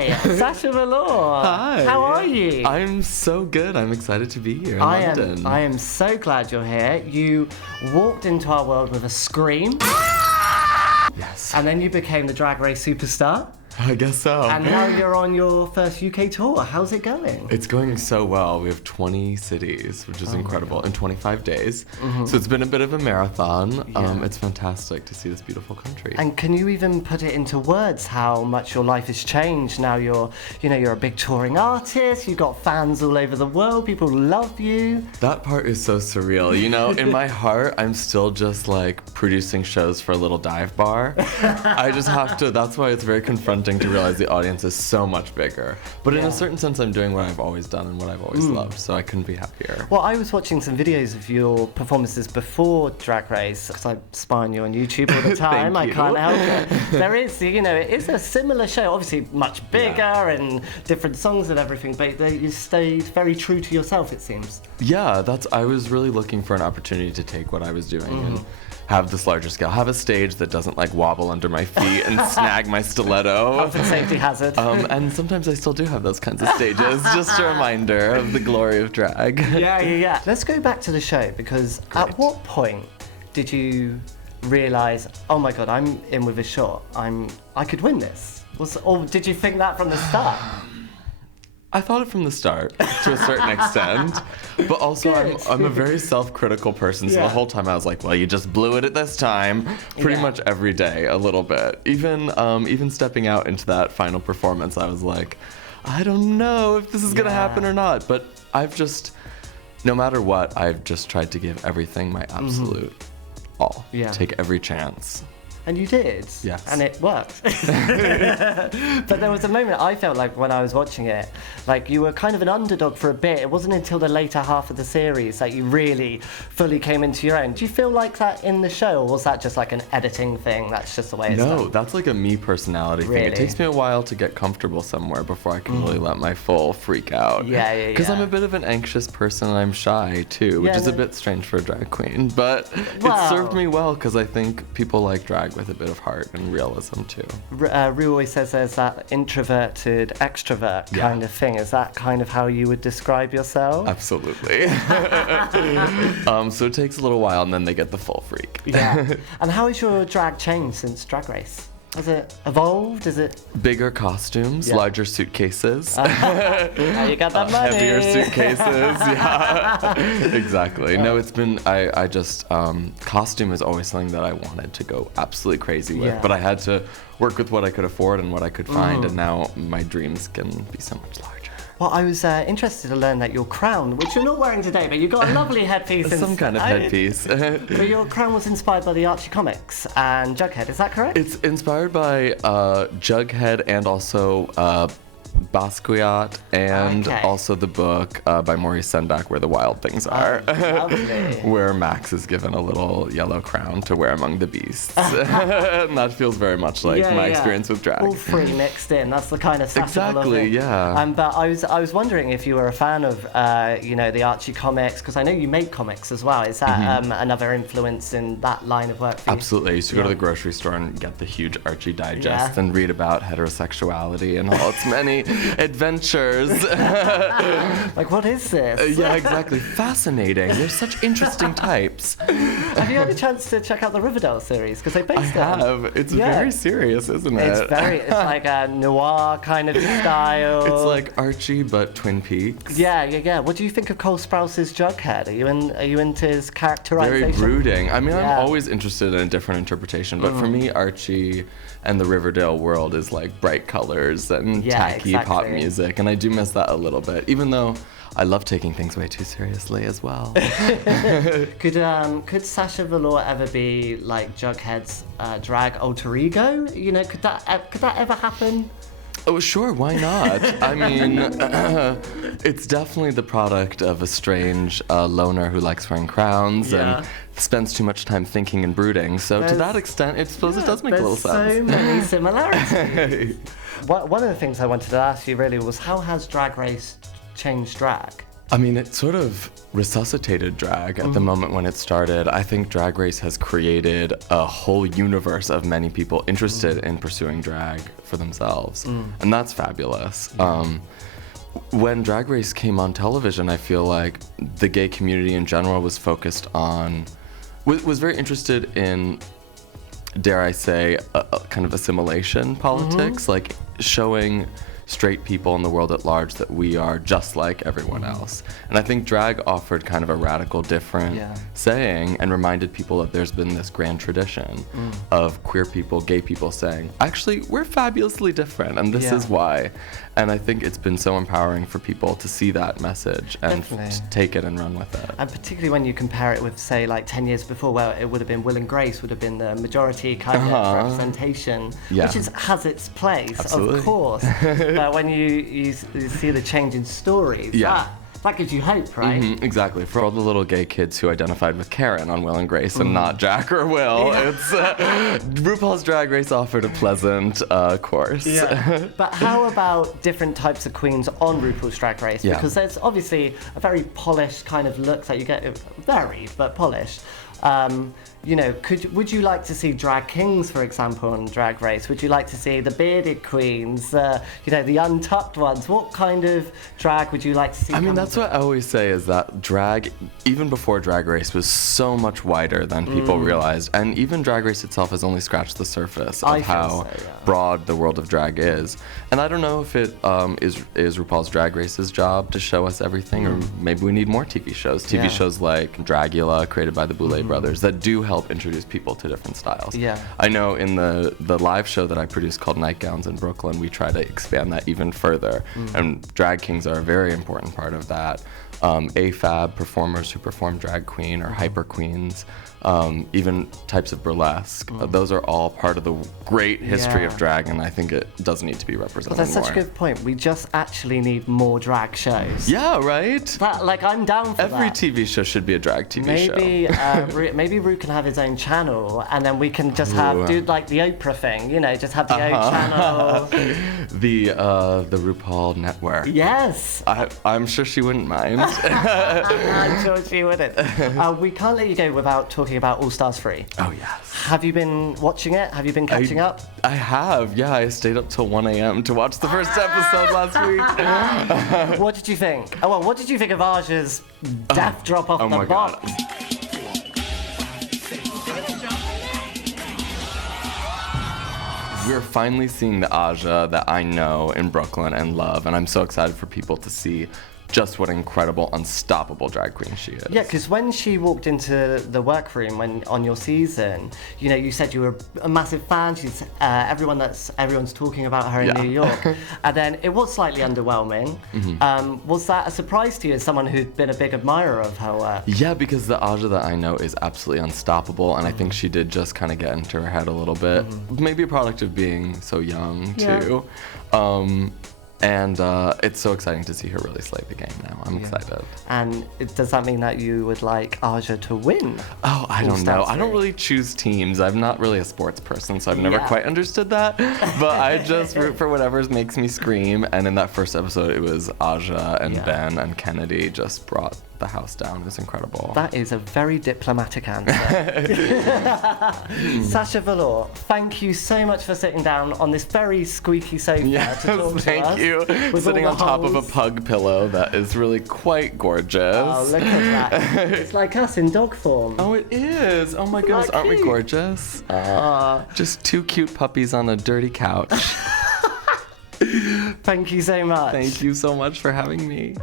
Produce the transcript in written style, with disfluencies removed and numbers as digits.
Hi, Sasha Velour. Hi. How are you? I'm so good. I'm excited to be here in London. I am so glad you're here. You walked into our world with a scream. Yes. And then you became the Drag Race superstar. I guess so. And now you're on your first UK tour. How's it going? It's going so well. We have 20 cities, which is incredible, in 25 days. So it's been a bit of a marathon. Yeah. It's fantastic to see this beautiful country. And can you even put it into words how much your life has changed? Now you're a big touring artist, you've got fans all over the world, people love you. That part is so surreal. In my heart, I'm still just like producing shows for a little dive bar. I just have to, that's why it's very confronting to realize the audience is so much bigger. But in a certain sense, I'm doing what I've always done and what I've always loved, so I couldn't be happier. Well, I was watching some videos of your performances before Drag Race, because I spy on you on YouTube all the time. Thank I can't help it. There is, it is a similar show, obviously much bigger and different songs and everything, but you stayed very true to yourself, it seems. Yeah, I was really looking for an opportunity to take what I was doing and have this larger scale, have a stage that doesn't like wobble under my feet and snag my stiletto. Health and safety hazard. And sometimes I still do have those kinds of stages. Just a reminder of the glory of drag. Yeah. Let's go back to the show, because at what point did you realise, oh my God, I'm in with a shot. I could win this. Or did you think that from the start? I thought it from the start, to a certain extent, but also I'm a very self-critical person, so the whole time I was like, well, you just blew it at this time, pretty much every day, a little bit. Even stepping out into that final performance, I was like, I don't know if this is gonna happen or not, but no matter what, I've just tried to give everything my absolute all, take every chance. And you did. Yes. And it worked. But there was a moment I felt like when I was watching it, like you were kind of an underdog for a bit. It wasn't until the later half of the series that you really fully came into your own. Do you feel like that in the show, or was that just like an editing thing? That's just the way it's done? No, that's like a me personality thing. It takes me a while to get comfortable somewhere before I can really let my full freak out. Yeah. Because I'm a bit of an anxious person and I'm shy too, which is a bit strange for a drag queen. But it served me well because I think people like drag with a bit of heart and realism too. Ru always says there's that introverted extrovert kind of thing. Is that kind of how you would describe yourself? Absolutely. So it takes a little while and then they get the full freak. Yeah. And how has your drag changed since Drag Race? Has it evolved? Is it bigger costumes, larger suitcases? Now you got that money. Heavier suitcases, yeah. Exactly. No, it's been, I just, costume is always something that I wanted to go absolutely crazy with, but I had to work with what I could afford and what I could find, and now my dreams can be so much larger. Well, I was interested to learn that your crown, which you're not wearing today, but you've got a lovely headpiece. Some kind of headpiece. But your crown was inspired by the Archie comics and Jughead, is that correct? It's inspired by Jughead and also Basquiat and also the book by Maurice Sendak, Where the Wild Things Are, where Max is given a little yellow crown to wear among the beasts. And that feels very much like my experience with drag. All three mixed in, that's the kind of Sasha Velour thing. Yeah. But I was wondering if you were a fan of the Archie comics, because I know you make comics as well. Is that another influence in that line of work for you? Absolutely. I used to go to the grocery store and get the huge Archie digest and read about heterosexuality and all its many adventures. Like, what is this? Yeah, exactly. Fascinating. They're such interesting types. Have you had a chance to check out the Riverdale series? Because they based it on... I have. It's very serious, isn't it? It's like a noir kind of style. It's like Archie, but Twin Peaks. Yeah. What do you think of Cole Sprouse's Jughead? Are you into his characterization? Very brooding. I mean, I'm always interested in a different interpretation, but for me, Archie and the Riverdale world is like bright colors and tacky pop music, and I do miss that a little bit, even though I love taking things way too seriously as well. Could Sasha Velour ever be like Jughead's drag alter ego? Could that ever happen? Oh, sure, why not? I mean, it's definitely the product of a strange loner who likes wearing crowns and spends too much time thinking and brooding. So to that extent, I suppose it does make a little sense. There's so many similarities. One of the things I wanted to ask you really was, how has Drag Race changed drag? I mean, it sort of resuscitated drag at the moment when it started. I think Drag Race has created a whole universe of many people interested in pursuing drag for themselves. And that's fabulous. When Drag Race came on television, I feel like the gay community in general was focused on, was very interested in, dare I say, a kind of assimilation politics, like showing straight people in the world at large that we are just like everyone else. And I think drag offered kind of a radical different saying and reminded people that there's been this grand tradition of queer people, gay people saying, actually, we're fabulously different and this is why. And I think it's been so empowering for people to see that message and take it and run with it. And particularly when you compare it with, say, like 10 years before, where it would have been Will and Grace would have been the majority kind of representation, which has its place, of course. But when you see the change in stories, that gives you hope, right? Exactly. For all the little gay kids who identified with Karen on Will and Grace and not Jack or Will, it's RuPaul's Drag Race offered a pleasant course. But how about different types of queens on RuPaul's Drag Race? Because there's obviously a very polished kind of look that you get, varied but polished. You know, would you like to see drag kings, for example, on Drag Race? Would you like to see the bearded queens, you know, the untucked ones? What kind of drag would you like to see? I mean, that's what I always say, is that drag, even before Drag Race, was so much wider than people realized. And even Drag Race itself has only scratched the surface of how broad the world of drag is. And I don't know if it is RuPaul's Drag Race's job to show us everything, or maybe we need more TV shows. TV shows like Dragula, created by the Boulet brothers, that do help introduce people to different styles. I know in the live show that I produced called Nightgowns in Brooklyn, we try to expand that even further. And drag kings are a very important part of that. AFAB performers who perform drag queen or hyper queens, even types of burlesque. Those are all part of the great history of drag, and I think it does need to be represented more. That's such a good point. We just actually need more drag shows. Yeah, right? That, like, I'm down for Every that. TV show should be a drag TV show. Maybe Ru can have his own channel, and then we can just do like the Oprah thing, you know, just have the own channel. The RuPaul network. Yes. I'm sure she wouldn't mind. I'm sure she wouldn't. We can't let you go without talking about All Stars 3. Oh, yes. Have you been watching it? Have you been catching up? I have, yeah. I stayed up till 1 a.m. to watch the first episode last week. What did you think? Oh, well, what did you think of Aja's death drop off the box? We're finally seeing the Aja that I know in Brooklyn and love, and I'm so excited for people to see just what incredible, unstoppable drag queen she is. Yeah, because when she walked into the workroom on your season, you know, you said you were a massive fan. She's everyone's talking about her in New York, and then it was slightly underwhelming. Was that a surprise to you as someone who'd been a big admirer of her work? Yeah, because the Aja that I know is absolutely unstoppable, and I think she did just kind of get into her head a little bit. Maybe a product of being so young too. And it's so exciting to see her really slay the game now. I'm excited. And does that mean that you would like Aja to win? Oh, I don't know. I don't really choose teams. I'm not really a sports person, so I've never quite understood that. But I just root for whatever makes me scream. And in that first episode, it was Aja and Ben and Kennedy just brought the house down. It was incredible. That is a very diplomatic answer. Sasha Velour, thank you so much for sitting down on this very squeaky sofa to talk to us. Thank you. Sitting on top of a pug pillow that is really quite gorgeous. Oh, look at that. It's like us in dog form. Oh, it is. Oh my goodness, aren't we gorgeous? Just two cute puppies on a dirty couch. Thank you so much. Thank you so much for having me.